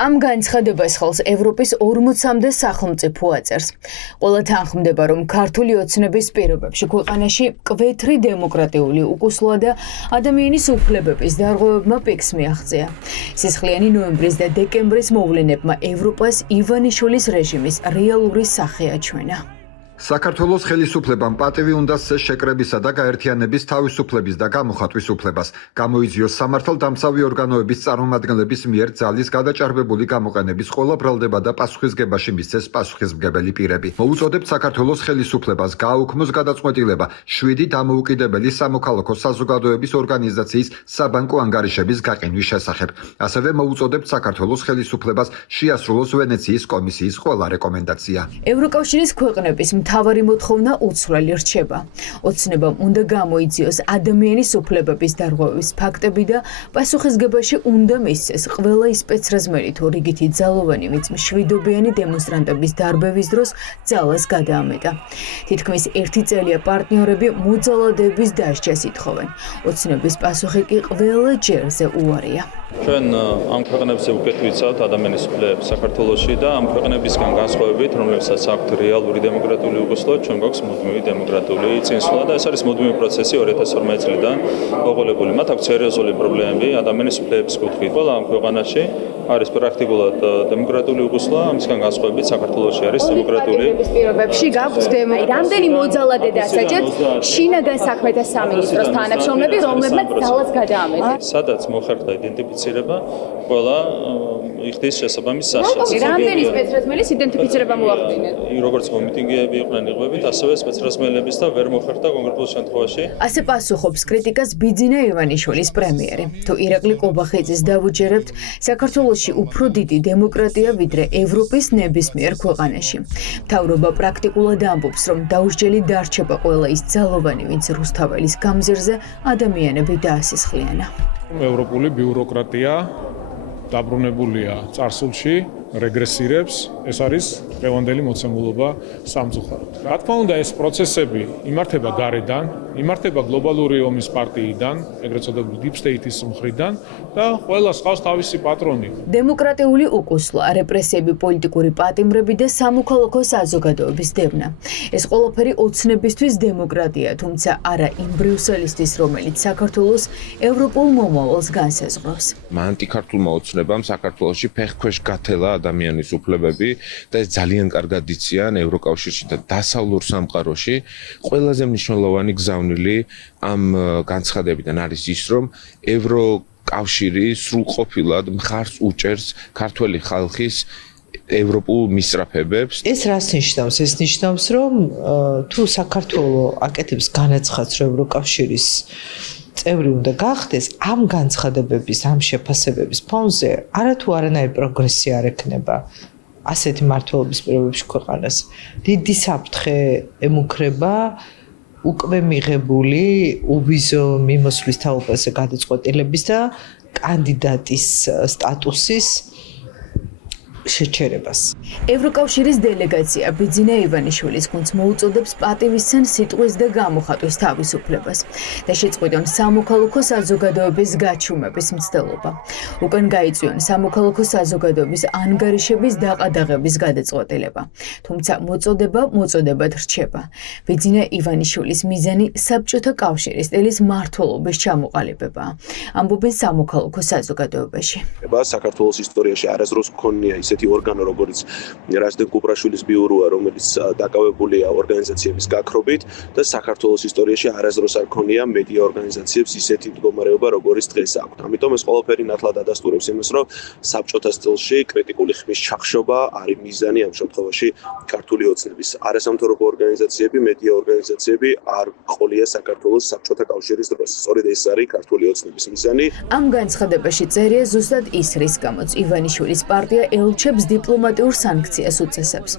Am განცხადებას ხელს ევროპის 40-მდე სახელმწიფო აწერს. Ყველა თანხმდება, რომ ქართული ოცნების პირობებში ქვეყანაში მკვეთრი დემოკრატიული უკუსლოა და ადამიანის უფლებების დარღვევებმა პიკს მიაღწია. სისხლიანი ნოემბრის და დეკემბრის მოვლენებმა ევროპას ივანიშვილის რეჟიმის რეალური სახე აჩვენა. საქართველოს ხელისუფლებამ პატივი უნდა შეკრებისა და გაერთიანების თავისუფლების და გამოხატვის უფლებას გამოიძიოს სამართალდამცავი ორგანოების წარმომადგენლების მიერ ძალის გადაჭარბებული გამოყენების ყველა ბრალდება და პასუხისგებაში მისცეს პასუხისმგებელი პირები. მოუწოდებთ საქართველოს ხელისუფლებას გააუქმოს გადაწყვეტილება 7 დამოუკიდებელი სამოქალაქო საზოგადოების ორგანიზაციის საბანკო ანგარიშების გაყენვის შესახებ. ასევე მოუწოდებთ საქართველოს ხელისუფლებას შეასრულოს ვენეციის კომისიის ყველა რეკომენდაცია. ევროკავშირის ქვეყნების მთავარი მოთხოვნა უცვლელი რჩება. ოცნებამ უნდა გამოიძიოს ადამიანის უფლებების დარღვევის ფაქტები და პასუხისგებაში უნდა მისცეს ყველა ის სპეცრაზმერი თუ რიგითი ძალოვანი, ვინც მშვიდობიანი დემონსტრანტების დარბევის დროს ძალას გადაამეტა. თითქმის 1 წელია პარტნიორები მოძალადეების დასჯას ითხოვენ. ოცნების პასუხი კი ყველა ჯერზე უარია. ჩვენ ამ ქვეყნებზე უკეთ ვიცავთ ადამიანის უფლებებს საქართველოში და ამ ქვეყნებისგან განსხვავებით, რომლებსაც აქვთ რეალური დემოკრატიული უკუსლო, ჩვენ გვაქვს მუდმივი დემოკრატიული წინსვლა და ეს არის მუდმივი პროცესი 2012 წლიდან მოყოლებული. მათ აქვს სერიოზული პრობლემები ადამიანის უფლებების კუთხით. ყველა ამ ქვეყანაში არის პრაქტიკულად დემოკრატიული უკუსლო, ამისგან განსხვავებით საქართველოში არის დემოკრატიული პირობებში გაქვს რამდენი მოძალადე დასაჯეთ შინაგან საქმეთა სამინისტროს თანამშრომლები, რომლებმაც ძალას გადაამეტეს. სადაც მოხერხდა იდენტიფიცირება, ყველა იხდის შესაბამის სასჯელს. რამდენი სპეცრაზმელის იდენტიფიცირება მოახდინეთ? როგორც მომიტინგეები იყვნენ იღებებით, ასევე სპეცრაზმელების და ვერ მოხერხდა კონკრეტულ შემთხვევაში. ასე პასუხობს კრიტიკას ბიძინა ივანიშვილის პრემიერი. თუ ირაკლი კობახიძის დავუჯერებთ, საქართველოში უფრო დიდი დემოკრატია ვიდრე ევროპის ნებისმიერ ქვეყანაში. მთავრობა პრაქტიკულად ამბობს, რომ დაუსჯელი დარჩება ყველა ის ძალოვანი, ვინც რუსთაველის გამზირზე ადამიანები დაასისხლიანა. ევროპული ბიუროკრატია დაბრუნებულია წარსულში, რეგრესირებს, ეს არის დღევანდელი მოცემულობა სამწუხაროდ. რა თქმა უნდა, ეს პროცესები იმართება გარედან, იმართება გლობალური ომის პარტიიდან, ეგრეთ წოდებული Deep State-ის მხრიდან და ყველას ყავს თავისი პატრონი. დემოკრატიული უკუსლო, რეპრესიები, პოლიტიკური პატიმრები და სამოქალაქო საზოგადოების დევნა. ეს ყველაფერი ოცნებისთვის დემოკრატია, თუმცა არა იმ ბრიუსელისთვის, რომელიც საქართველოს ევროპულ მომავალს განსაზღვრავს. ანტიქართულმა ოცნებამ საქართველოში ფეხქვეშ გათელა ადამიანის უფლებები და ეს ძალიან კარგად იციან ევროკავშირში და დასავლურ სამყაროში. ყველაზე მნიშვნელოვანი გზავნილი ამ განცხადებიდან არის ის, რომ ევროკავშირი სრულყოფილად მხარს უჭერს ქართველი ხალხის ევროპულ მისწრაფებებს. ეს რას ნიშნავს? ეს ნიშნავს, რომ თუ საქართველო აკეთებს განაცხადს, რომ ევროკავშირის წევრი უნდა გახდეს, ამ განცხადებების, ამ შეფასებების ფონზე არათუ არანაირი პროგრესი არ ექნება ასეთი მმართველობის პირობებში ქვეყანას. დიდი საფრთხე ემუქრება უკვე მიღებული უვიზო მიმოსვლის თაობაზე გადაწყვეტილების და კანდიდატის სტატუსის შეჩერებას. ევროკავშირის დელეგაცია ბიძინა ივანიშვილის გუნდს მოუწოდებს პატივისცემ სიტყვის და გამოხატვის თავისუფლებას და შეწყვიტონ სამოქალაქო საზოგადოების გაჩუმების მცდელობა. უკან გაიწვიონ სამოქალაქო საზოგადოების ანგარიშების დაყადაღების გადაწყვეტილება. თუმცა მოწოდებად რჩება. ბიძინა ივანიშვილის მიზანი საბჭოთა კავშირის სტილის მმართველობის ჩამოყალიბება. ამბობენ სამოქალაქო საზოგადოებაში. საქართველოს ისტორიაში არასდროს მქონია ისეთი ორგანო, როგორც რასდენ კუპრაშვილის ბიუროა, რომელიც დაკავებულია ორგანიზაციების გაქრობით და საქართველოს ისტორიაში არასდროს არ ქონია მედია ორგანიზაციებს ისეთი მდგომარეობა, როგორც დღეს აქვთ. ამიტომ ეს ყველაფერი ნათლად ადასტურებს იმას, რომ საბჭოთა სტილში კრიტიკული ხმის ჩახშობა არის მიზანი ამ შემთხვევაში ქართული ოცნების. არასამთავრობო ორგანიზაციები, მედია ორგანიზაციები არ ყოლია საქართველოს საბჭოთა კავშირის დროს. სწორედ ეს არის ქართული ოცნების მიზანი. ამ განცხადებაში წერია ზუსტად ის, რის გამოც ივანიშვილის პარტია ელჩებს დიპლომატიურ სანქციას უწესებს.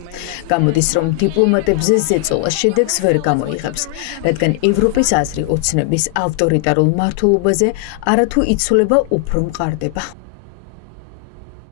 გამოდის, რომ დიპლომატებზე ზეწოლა შედეგს ვერ გამოიღებს, რადგან ევროპის აზრი ოცნების ავტორიტარულ მმართველობაზე არათუ იცვლება უფრო მყარდება.